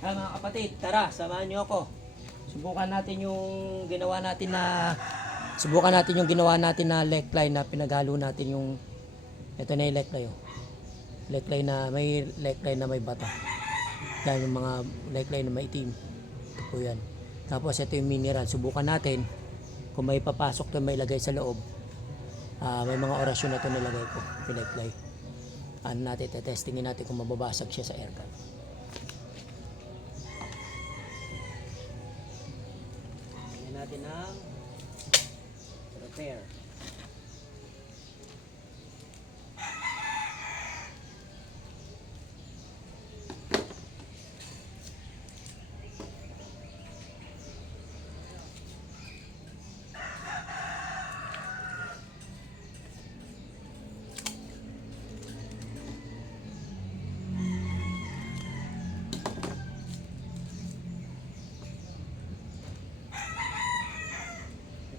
Mga kapatid, tara, samahan niyo ako. Subukan natin yung ginawa natin na lekline na pinaghalo natin yung ito na yung lekline oh. Lekline na may bata. Yan yung mga lekline na maitim. Ito po yan. Tapos ito yung mineral. Subukan natin kung may papasok na may ilagay sa loob. May mga orasyon na ito nilagay ko. Lekline. Ano natin, testingin natin kung mababasag siya sa airgun. Natin ang repair.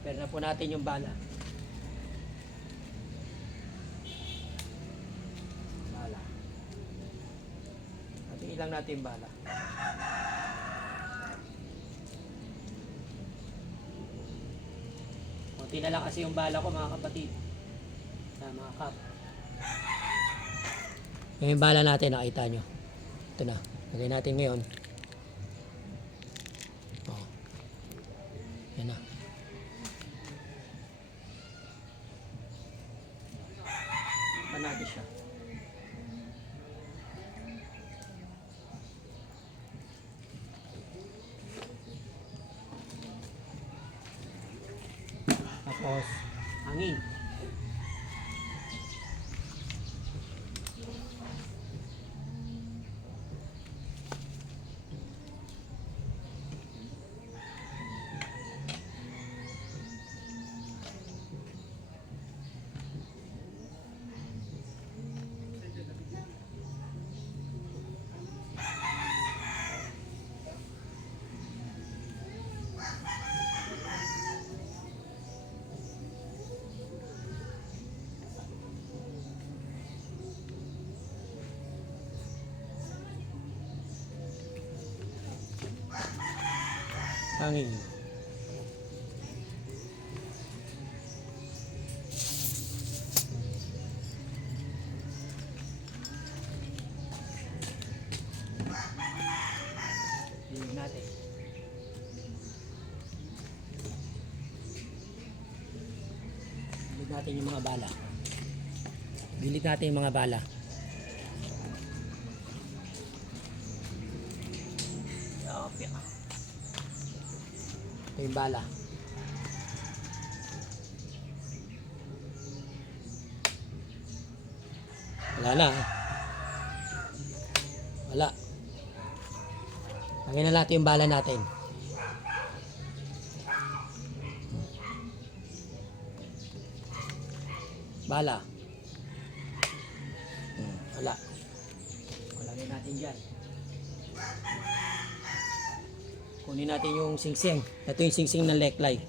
Repair na po natin yung bala. Hatiin lang natin yung bala. Kunti na lang kasi yung bala ko mga kapatid. Mga kap. Yung bala natin, nakita nyo. Ito na. Lagay natin ngayon. Yan na. Panado siya. Tapos, hangin. Hangin. Bilhin natin. Bilhin natin yung mga bala. Bilhin natin yung mga bala. Ito yung bala. Wala na. Wala. Tangin na natin yung bala natin. Bala. Wala. Lagay natin dyan. Kunin natin yung singsing. Ito yung singsing ng lekline.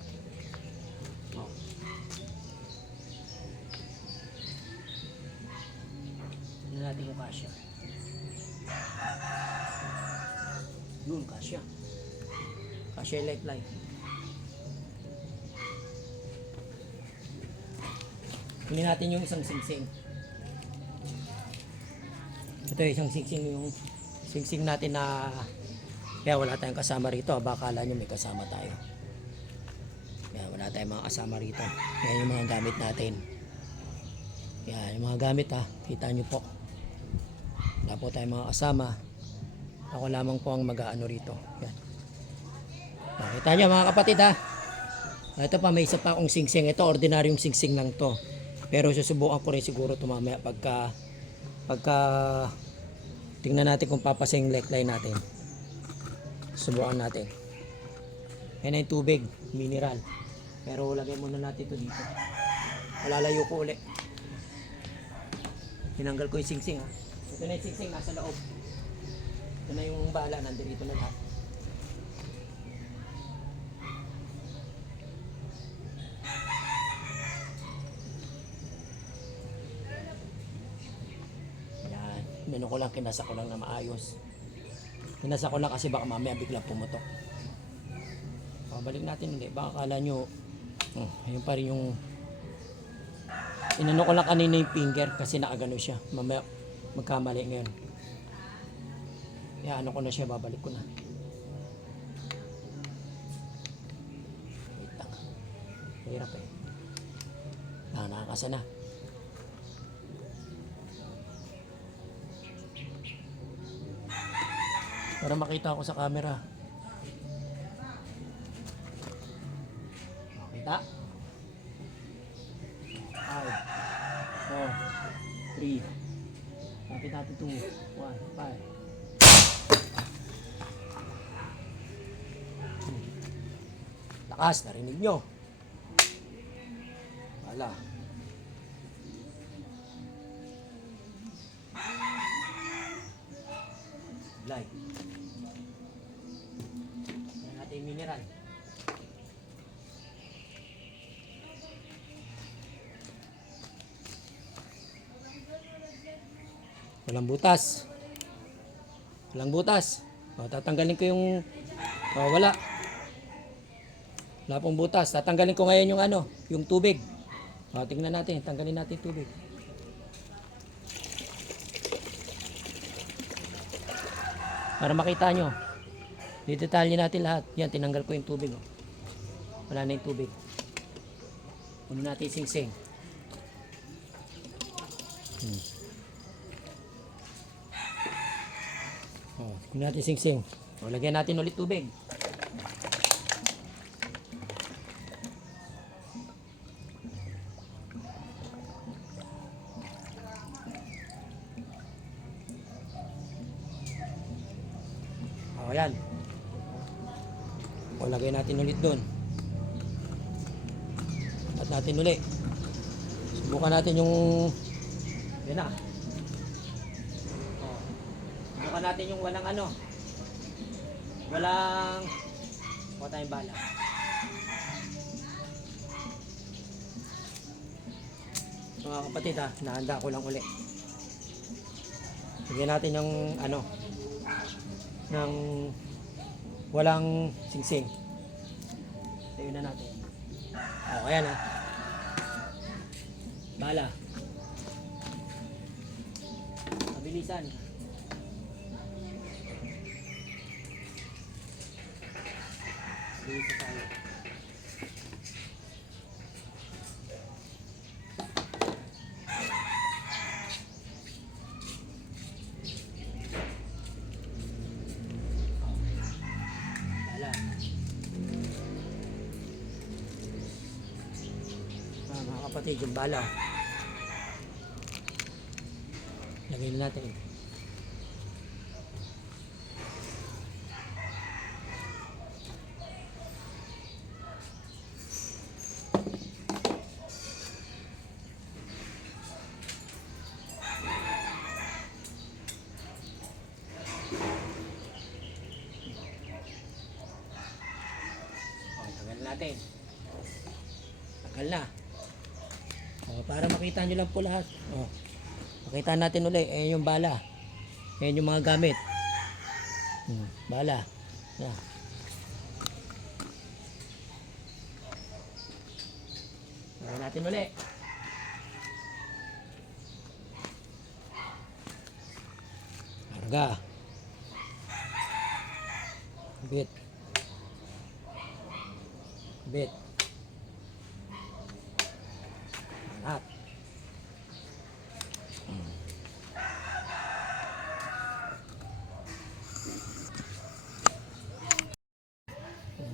Tignan natin yung kasya. Yun, kasya. Kasya yung lekline. Kunin natin yung isang singsing. Ito yung isang singsing, yung singsing natin na kaya wala tayong kasama rito. Baka akala nyo may kasama tayo. Kaya wala tayong mga kasama rito. Yan yung mga gamit natin. Yan yung mga gamit ha. Kita nyo po. Wala po tayong mga kasama. Ako lamang po ang mag-aano rito. Yan. Nakita nyo mga kapatid ha. Ito pa, may isa pa akong singsing. Ito ordinaryong singsing lang to. Pero susubukan ko rin siguro ito mamaya pagka tingnan natin kung papasa yung lekline natin. Subukan natin. Yan ay tubig, mineral. Pero lagay muna natin ito dito. Malalayo ko ulit. Tinanggal ko yung singsing ha. Ito na yung singsing nasa loob. Ito na yung bala, nandito na lahat. Yan. Mino ko lang, kinasa ko lang na maayos. Hinasa ko lang kasi baka mamaya biglang pumutok. Pabalik natin ulit. Baka akala nyo, ayun pa rin yung inano ko lang kanina yung finger kasi nakagano siya. Mamaya magkamali ngayon. Kaya ano ko na siya, babalik ko na. Wait lang. Hirap eh. Nakakasa na. Para makita ako sa camera. Makita? 5, 4, 3. Kapit natin 2, 1, 5. Lakas, narinig nyo. Wala. Light. Yan natin yung mineral. Walang butas. Walang butas. O, tatanggalin ko yung... O, wala. Wala pong butas. Tatanggalin ko ngayon yung ano, yung tubig. O, tingnan natin. Tanggalin natin yung tubig. Para makita nyo. Didetalye natin lahat. Yan, tinanggal ko yung tubig. O. Wala na yung tubig. Puno natin yung sing-sing. Puno natin sing-sing. O, lagyan natin ulit tubig. O, yan. O, lagay natin ulit doon. At natin ulit. Subukan natin yung... Yan na. O, subukan natin yung walang ano. Walang... Kuha tayong bala. Mga kapatid ha, nahanda ko lang ulit. Lagyan natin yung ano, ng walang singsing. Tayo na natin. O, ayan ha. Bala. Mabilisan. Mabilisan tayo. Mga kapatid, yung bala lagay na natin. Tagal natin. Tagal na. Para makita nyo lang po lahat. Makita natin ulit. Ayan yung bala. Ayan yung mga gamit. Bala. Yan. Lagyan natin ulit. Karga. Bit. Bit. Lahat.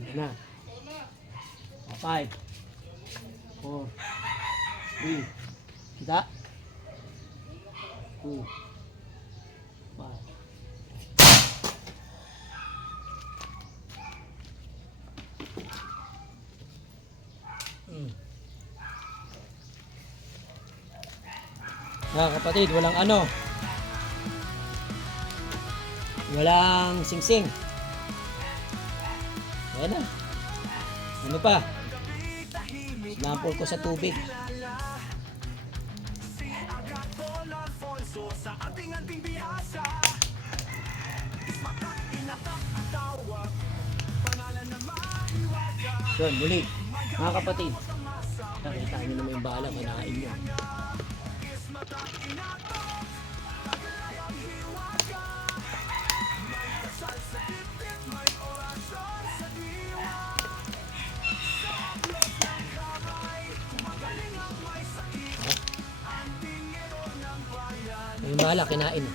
Na. 5, 4, 3, kita. 2, 5. Mga kapatid, walang ano. Walang singsing. Ayan na. Ano pa? Nampol ko sa tubig. Yun, muli. Mga kapatid, nakita nyo naman yung bala, kinain nyo. Yung bala, kinain.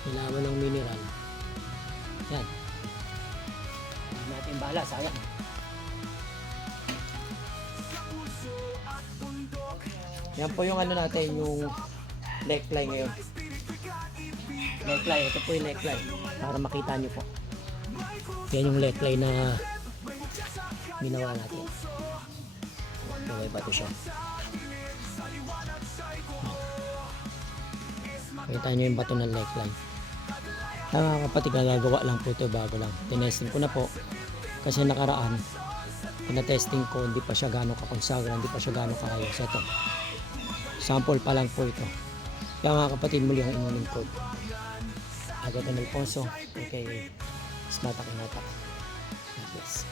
Kailangan ng mineral. Yan. Hindi natin bala, sayang. Yan po yung ano natin, yung neckline ngayon. Neckline, ito po yung neckline. Para makita nyo po. Yan yung neckline na ginawa natin. Okay ba ito siya? Kita nyo yung bato ng neckline. Mga kapatid, gagawa lang po ito, bago lang. Tinesting ko na po. Kasi nakaraan, pinatesting ko, hindi pa siya gano'ng kakonsagra, hindi pa siya gano'ng kaayos. Ito, sample pa lang po ito. Kaya mga kapatid, muli ang inyong code. Agaton Alfonso, aka Smatak Inatak. Yes.